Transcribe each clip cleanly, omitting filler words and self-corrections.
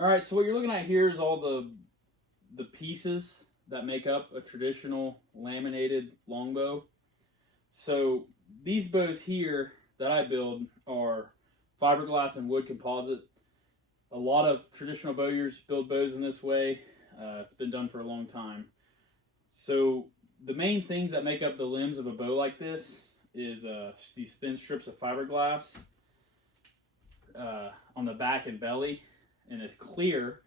All right, so what you're looking at here is all the pieces that make up a traditional laminated longbow. So these bows here that I build are fiberglass and wood composite. A lot of traditional bowyers build bows in this way. It's been done for a long time. So the main things that make up the limbs of a bow like this is these thin strips of fiberglass on the back and belly, and it's clear.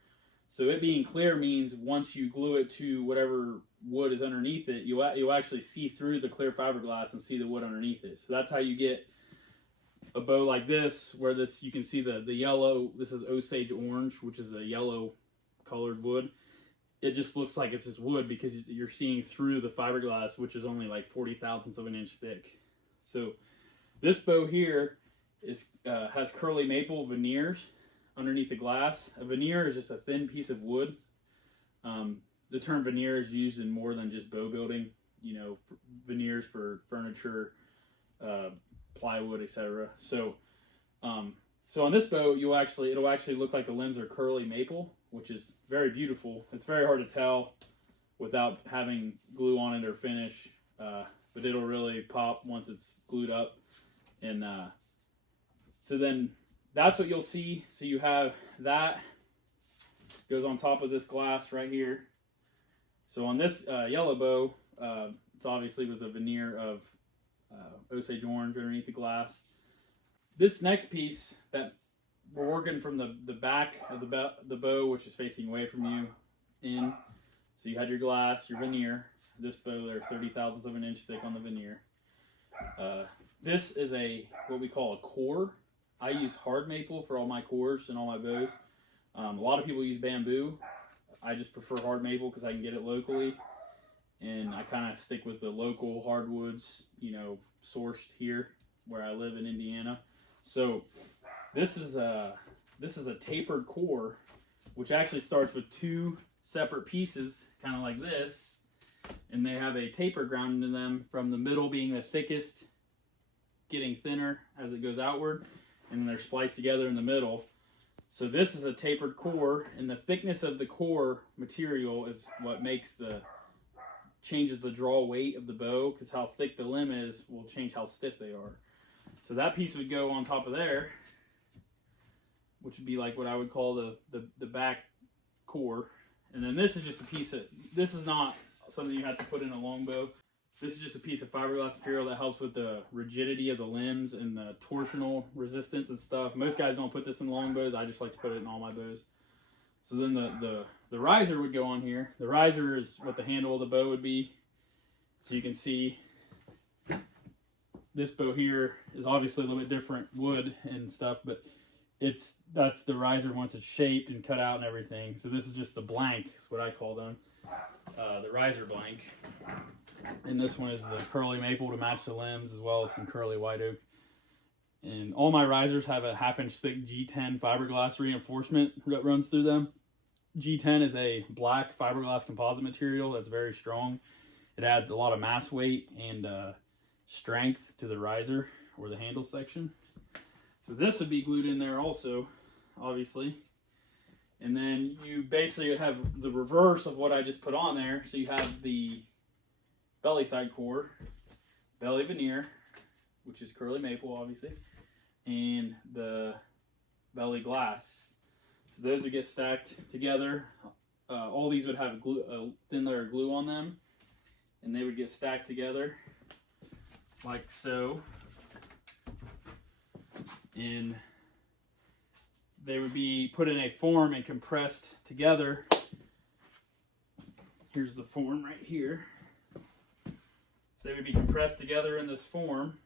So it being clear means once you glue it to whatever wood is underneath it, you'll actually see through the clear fiberglass and see the wood underneath it. So that's how you get a bow like this, where this you can see the yellow. This is Osage orange, which is a yellow colored wood. It just looks like it's just wood because you're seeing through the fiberglass, which is only like 40 thousandths of an inch thick. So this bow here has curly maple veneers underneath the glass. A veneer is just a thin piece of wood. The term veneer is used in more than just bow building. You know, veneers for furniture, plywood, etc. So on this bow, it'll actually look like the limbs are curly maple, which is very beautiful. It's very hard to tell without having glue on it or finish, but it'll really pop once it's glued up. And so then that's what you'll see. So you have that goes on top of this glass right here. So on this yellow bow, it obviously was a veneer of Osage orange underneath the glass. This next piece that we're working from the back of the bow, which is facing away from you, in. So you had your glass, your veneer. This bow, they're 30 thousandths of an inch thick on the veneer. This is what we call a core. I use hard maple for all my cores and all my bows. A lot of people use bamboo. I just prefer hard maple because I can get it locally, and I kind of stick with the local hardwoods, you know, sourced here where I live in Indiana. So this is a tapered core, which actually starts with two separate pieces, kind of like this, and they have a taper ground in them, from the middle being the thickest, getting thinner as it goes outward, and then they're spliced together in the middle. So this is a tapered core, and the thickness of the core material is what changes the draw weight of the bow, because how thick the limb is will change how stiff they are. So that piece would go on top of there, which would be like what I would call the back core. And then this is just a piece of, this is not something you have to put in a longbow. This is just a piece of fiberglass material that helps with the rigidity of the limbs and the torsional resistance and stuff. Most guys don't put this in longbows. I just like to put it in all my bows. So then the riser would go on here. The riser is what the handle of the bow would be. So you can see this bow here is obviously a little bit different wood and stuff, but that's the riser once it's shaped and cut out and everything. So this is just the blank, is what I call them, the riser blank. And this one is the curly maple to match the limbs, as well as some curly white oak. And all my risers have a 1/2 inch thick G10 fiberglass reinforcement that runs through them. G10 is a black fiberglass composite material that's very strong. It adds a lot of mass weight and strength to the riser or the handle section. So this would be glued in there also, obviously. And then you basically have the reverse of what I just put on there. So you have the belly side core, belly veneer, which is curly maple, obviously, and the belly glass. So those would get stacked together. All these would have a thin layer of glue on them, and they would get stacked together like so. And they would be put in a form and compressed together. Here's the form right here. So they would be compressed together in this form.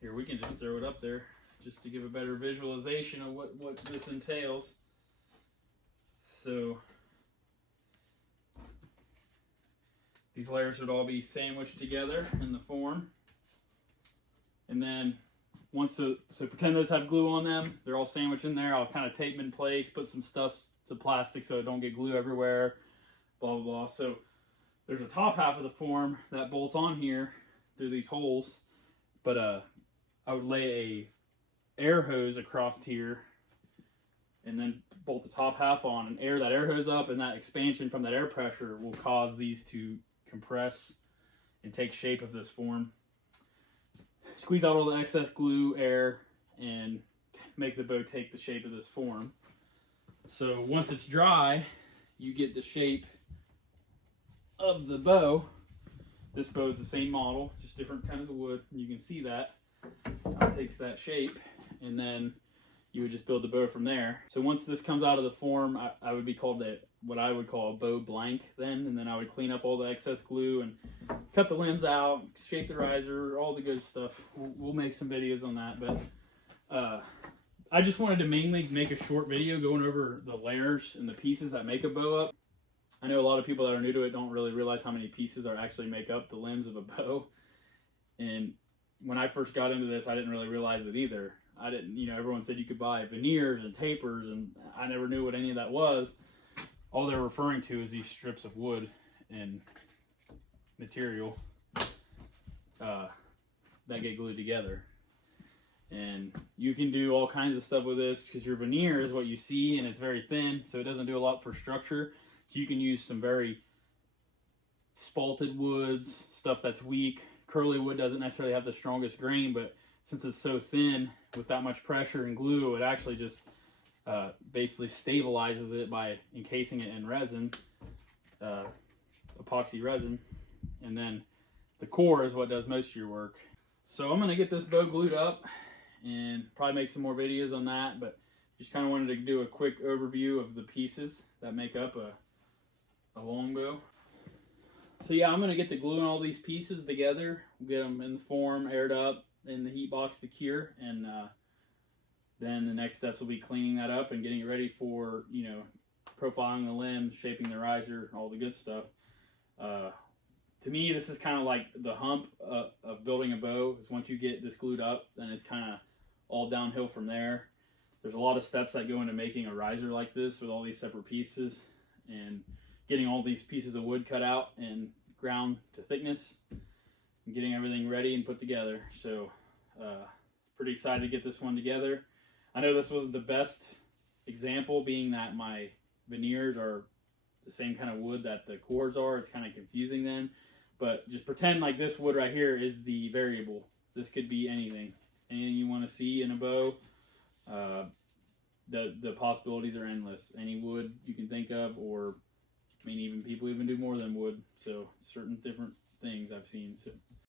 Here, we can just throw it up there just to give a better visualization of what this entails. So these layers would all be sandwiched together in the form. And then so pretend those have glue on them. They're all sandwiched in there. I'll kind of tape them in place, put some stuff to plastic so it don't get glue everywhere, blah, blah, blah. So there's a top half of the form that bolts on here through these holes, but I would lay a air hose across here and then bolt the top half on and air that air hose up, and that expansion from that air pressure will cause these to compress and take shape of this form. Squeeze out all the excess glue, air, and make the bow take the shape of this form. So once it's dry, you get the shape of the bow. This bow is the same model, just different kinds of wood. You can see that it takes that shape, and then you would just build the bow from there. So once this comes out of the form, I would be called what I would call a bow blank then, and then I would clean up all the excess glue and cut the limbs out, shape the riser, all the good stuff. We'll make some videos on that, but I just wanted to mainly make a short video going over the layers and the pieces that make a bow up. I know a lot of people that are new to it don't really realize how many pieces are actually make up the limbs of a bow. And when I first got into this, I didn't really realize it either. I didn't, everyone said you could buy veneers and tapers, and I never knew what any of that was. All they're referring to is these strips of wood and material that get glued together. And you can do all kinds of stuff with this because your veneer is what you see, and it's very thin, so it doesn't do a lot for structure. So you can use some very spalted woods, stuff that's weak. Curly wood doesn't necessarily have the strongest grain, but since it's so thin with that much pressure and glue, it actually just basically stabilizes it by encasing it in resin, epoxy resin, and then the core is what does most of your work. So I'm going to get this bow glued up and probably make some more videos on that, but just kind of wanted to do a quick overview of the pieces that make up a longbow. So yeah, I'm going to get to gluing all these pieces together, get them in the form, aired up in the heat box to cure, and then the next steps will be cleaning that up and getting it ready for, profiling the limbs, shaping the riser, all the good stuff. To me, this is kind of like the hump of building a bow. Is once you get this glued up, then it's kind of all downhill from there. There's a lot of steps that go into making a riser like this with all these separate pieces, and getting all these pieces of wood cut out and ground to thickness, and getting everything ready and put together. So pretty excited to get this one together. I know this wasn't the best example, being that my veneers are the same kind of wood that the cores are. It's kind of confusing then, but just pretend like this wood right here is the variable. This could be anything you want to see in a bow. The possibilities are endless. Any wood you can think of, or I mean, even people even do more than wood. So certain different things I've seen. So